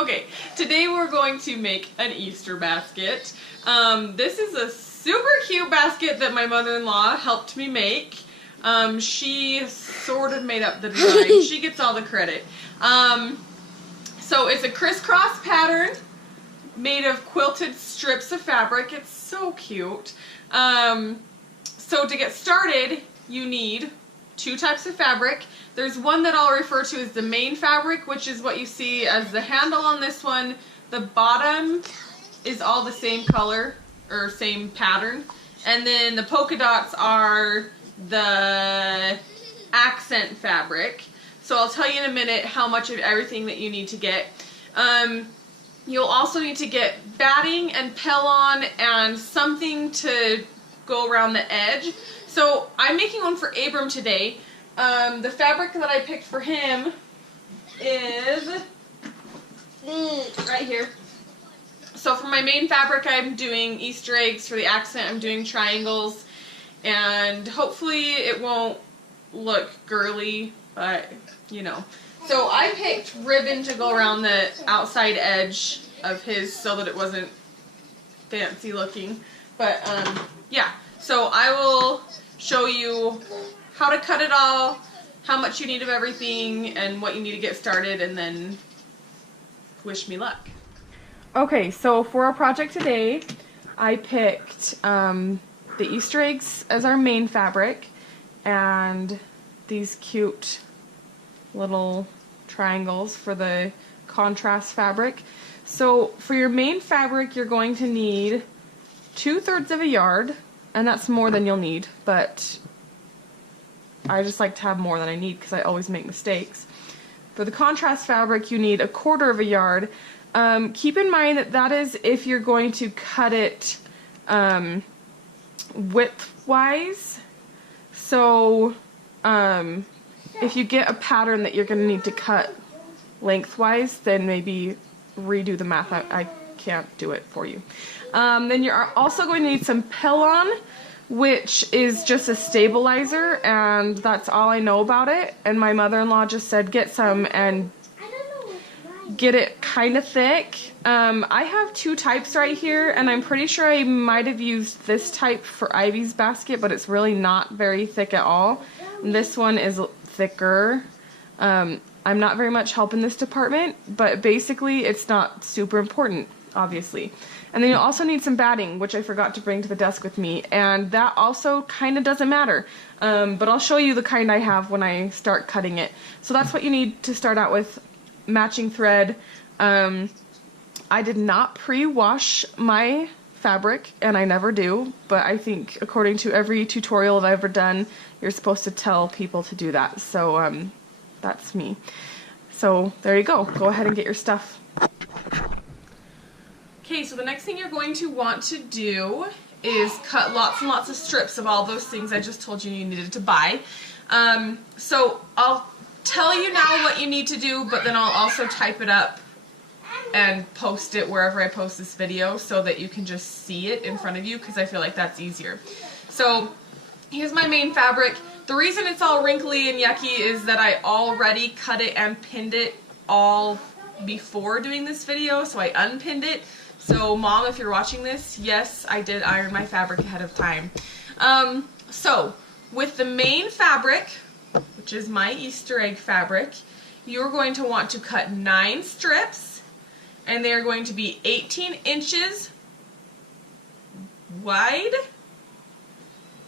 Okay, today we're going to make an Easter basket. This is a super cute basket that my mother-in-law helped me make. She sort of made up the design. She gets all the credit. So it's a crisscross pattern made of quilted strips of fabric. It's so cute. So to get started, you need two types of fabric. There's one that I'll refer to as the main fabric, which is what you see as the handle on this one. The bottom is all the same color or same pattern. And then the polka dots are the accent fabric. So I'll tell you in a minute how much of everything that you need to get. You'll also need to get batting and pellon and something to go around the edge. So I'm making one for Abram today. The fabric that I picked for him is right here. So for my main fabric, I'm doing Easter eggs. For the accent, I'm doing triangles. And hopefully it won't look girly, but you know. So I picked ribbon to go around the outside edge of his so that it wasn't fancy looking. But yeah, so I will show you how to cut it all, how much you need of everything, and what you need to get started, and then wish me luck. Okay, so for our project today, I picked the Easter eggs as our main fabric, and these cute little triangles for the contrast fabric. So for your main fabric, you're going to need 2/3 of a yard, and that's more than you'll need, but I just like to have more than I need because I always make mistakes. For the contrast fabric, you need 1/4 of a yard. Keep in mind that that is if you're going to cut it width-wise. So if you get a pattern that you're going to need to cut lengthwise, then maybe redo the math. I can't do it for you. Then you're also going to need some pellon, which is just a stabilizer, and that's all I know about it. And my mother-in-law just said get some and get it kind of thick. I have two types right here, and I'm pretty sure I might have used this type for Ivy's basket, but it's really not very thick at all. And this one is thicker. I'm not very much help in this department, but basically it's not super important, obviously. And then you'll also need some batting, which I forgot to bring to the desk with me, and that also kind of doesn't matter. But I'll show you the kind I have when I start cutting it. So that's what you need to start out with. Matching thread. I did not pre-wash my fabric, and I never do, but I think according to every tutorial I've ever done, you're supposed to tell people to do that. So that's me. So there you go. Go ahead and get your stuff. Okay, so the next thing you're going to want to do is cut lots and lots of strips of all those things I just told you you needed to buy. So I'll tell you now what you need to do, but then I'll also type it up and post it wherever I post this video so that you can just see it in front of you, because I feel like that's easier. So here's my main fabric. The reason it's all wrinkly and yucky is that I already cut it and pinned it all before doing this video, so I unpinned it. So Mom, if you're watching this, yes, I did iron my fabric ahead of time. So with the main fabric, which is my Easter egg fabric, you're going to want to cut 9 strips, and they're going to be 18 inches wide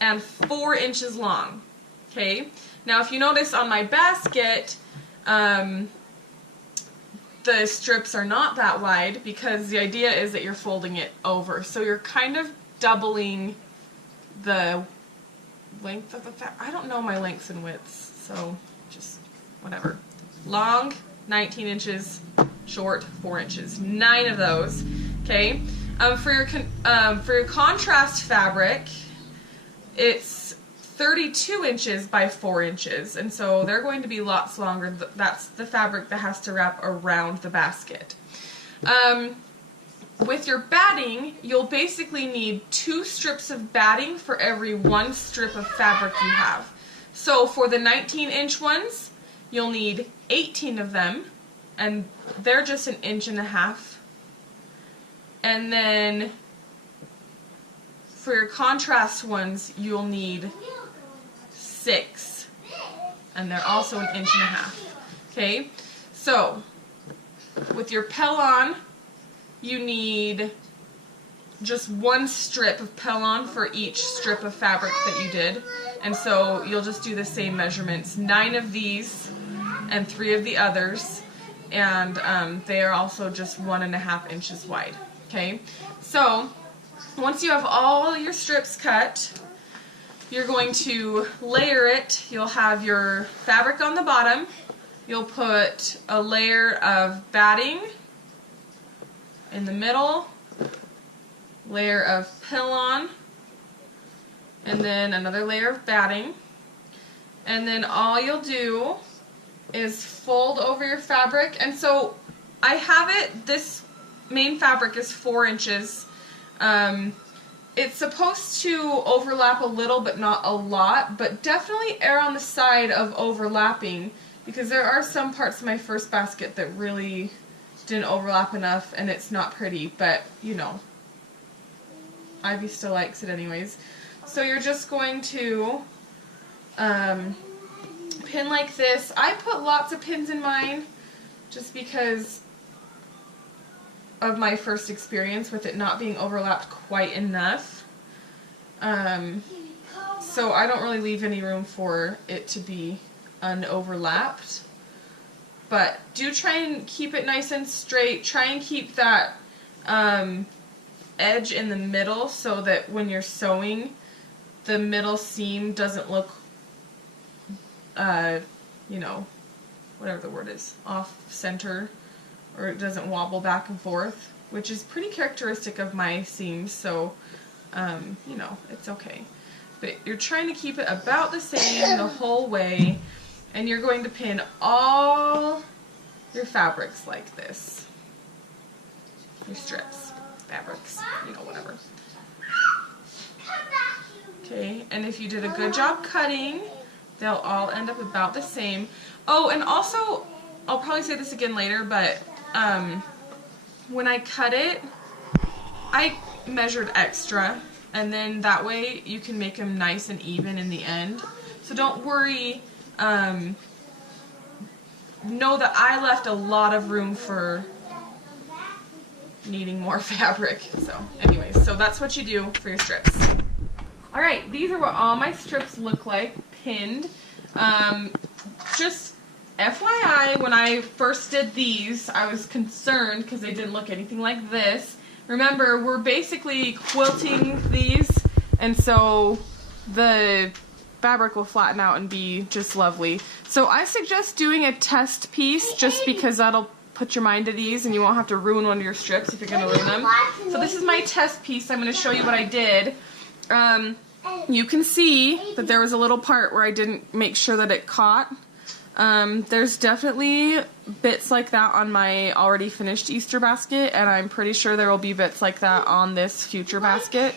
and 4 inches long. Okay, now if you notice on my basket, the strips are not that wide because the idea is that you're folding it over. So you're kind of doubling the length of the fabric. I don't know my lengths and widths, so just whatever. Long, 19 inches, short, 4 inches. 9 of those, okay? For your contrast fabric, it's 32 inches by 4 inches, and so they're going to be lots longer. That's the fabric that has to wrap around the basket. With your batting, you'll basically need 2 strips of batting for every 1 strip of fabric you have. So for the 19-inch ones, you'll need 18 of them, and they're just 1.5 inches. And then for your contrast ones, you'll need 6, and they're also 1.5 inches. Okay, so with your Part1, you need just 1 strip of Part1 for each strip of fabric that you did, and so you'll just do the same measurements, 9 of these and 3 of the others, and they are also just 1.5 inches wide. Okay, so once you have all your strips cut, you're going to layer it. You'll have your fabric on the bottom. You'll put a layer of batting in the middle, layer of Part1, and then another layer of batting. And then all you'll do is fold over your fabric. And so I have it, this main fabric is 4 inches. It's supposed to overlap a little but not a lot, but definitely err on the side of overlapping, because there are some parts of my first basket that really didn't overlap enough and it's not pretty, but you know, Ivy still likes it anyways. So you're just going to pin like this. I put lots of pins in mine just because of my first experience with it not being overlapped quite enough. So I don't really leave any room for it to be unoverlapped. But do try and keep it nice and straight. Try and keep that edge in the middle so that when you're sewing, the middle seam doesn't look, you know, whatever the word is, off center, or it doesn't wobble back and forth, which is pretty characteristic of my seams, so, you know, it's okay. But you're trying to keep it about the same the whole way, and you're going to pin all your fabrics like this. Your strips, fabrics, you know, whatever. Okay, and if you did a good job cutting, they'll all end up about the same. Oh, and also, I'll probably say this again later, but when I cut it, I measured extra, and then that way you can make them nice and even in the end. So don't worry, know that I left a lot of room for needing more fabric. So anyways, so that's what you do for your strips. Alright, these are what all my strips look like, pinned. Just FYI, when I first did these, I was concerned because they didn't look anything like this. Remember, we're basically quilting these, and so the fabric will flatten out and be just lovely. So I suggest doing a test piece just because that'll put your mind at ease and you won't have to ruin one of your strips if you're going to ruin them. So this is my test piece. I'm going to show you what I did. You can see that there was a little part where I didn't make sure that it caught. There's definitely bits like that on my already finished Easter basket, and I'm pretty sure there will be bits like that on this future basket.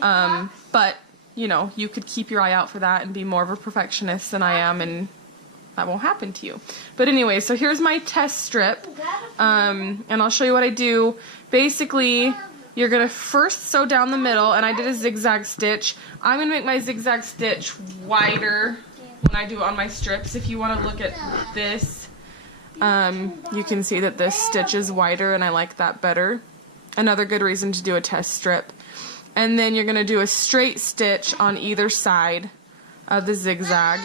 But, you know, you could keep your eye out for that and be more of a perfectionist than I am, and that won't happen to you. But anyway, so here's my test strip, and I'll show you what I do. Basically, you're going to first sew down the middle, and I did a zigzag stitch. I'm going to make my zigzag stitch wider when I do it on my strips. If you want to look at this, you can see that this stitch is wider, and I like that better. Another good reason to do a test strip. And then you're going to do a straight stitch on either side of the zigzag.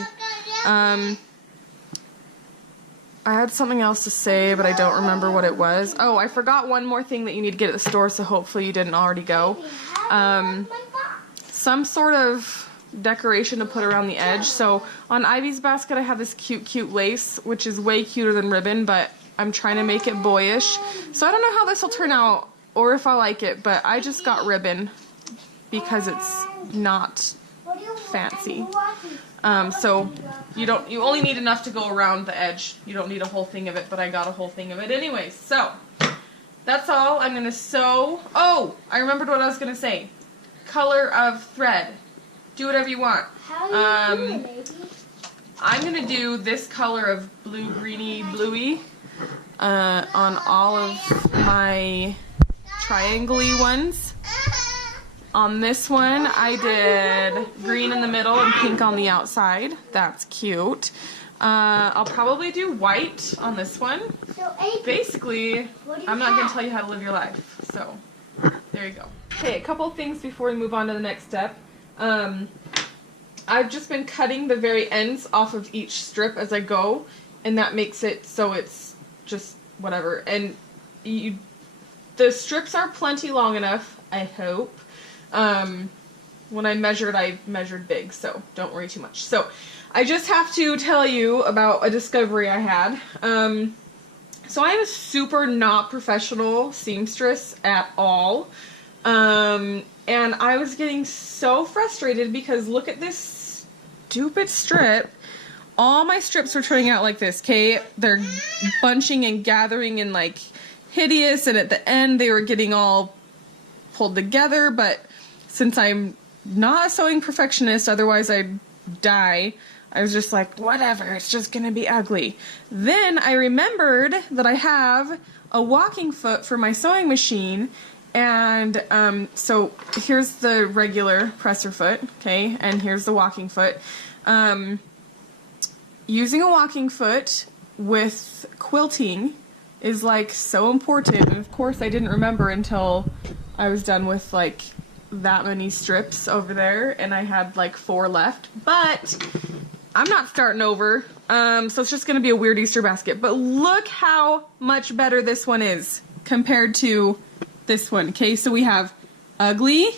I had something else to say, but I don't remember what it was. Oh, I forgot one more thing that you need to get at the store, so hopefully you didn't already go. Some sort of decoration to put around the edge. So on Ivy's basket I have this cute lace, which is way cuter than ribbon, but I'm trying to make it boyish. So I don't know how this will turn out or if I like it, but I just got ribbon because it's not fancy. So you only need enough to go around the edge. You don't need a whole thing of it, but I got a whole thing of it anyways. So that's all. I'm going to sew. Oh, I remembered what I was going to say. Color of thread. Do whatever you want. I'm going to do this color of blue, greeny, bluey. on all of my triangle-y ones. On this one, I did green in the middle and pink on the outside. That's cute. I'll probably do white on this one. Basically, I'm not going to tell you how to live your life. So, there you go. Okay, a couple things before we move on to the next step. I've just been cutting the very ends off of each strip as I go, and that makes it so it's just whatever. And the strips are plenty long enough, I hope. When I measured big, so don't worry too much. So, I just have to tell you about a discovery I had. So I am a super not professional seamstress at all. And I was getting so frustrated because look at this stupid strip. All my strips were turning out like this, okay? They're bunching and gathering and like hideous, and at the end they were getting all pulled together, but since I'm not a sewing perfectionist, otherwise I'd die, I was just like, whatever, it's just gonna be ugly. Then I remembered that I have a walking foot for my sewing machine, and so here's the regular presser foot, okay, and here's the walking foot. Using a walking foot with quilting is like so important, and of course I didn't remember until I was done with like that many strips over there, and I had like 4 left, but I'm not starting over, so it's just gonna be a weird Easter basket. But look how much better this one is compared to this one. Okay, so we have ugly,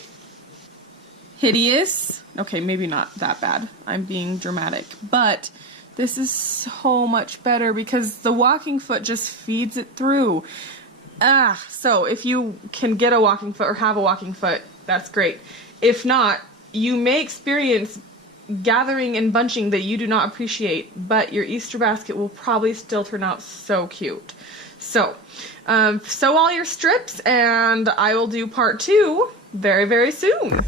hideous, okay, maybe not that bad, I'm being dramatic, but this is so much better because the walking foot just feeds it through. So if you can get a walking foot or have a walking foot, that's great. If not, you may experience gathering and bunching that you do not appreciate, but your Easter basket will probably still turn out so cute. So, sew all your strips, and I will do part 2 very, very soon.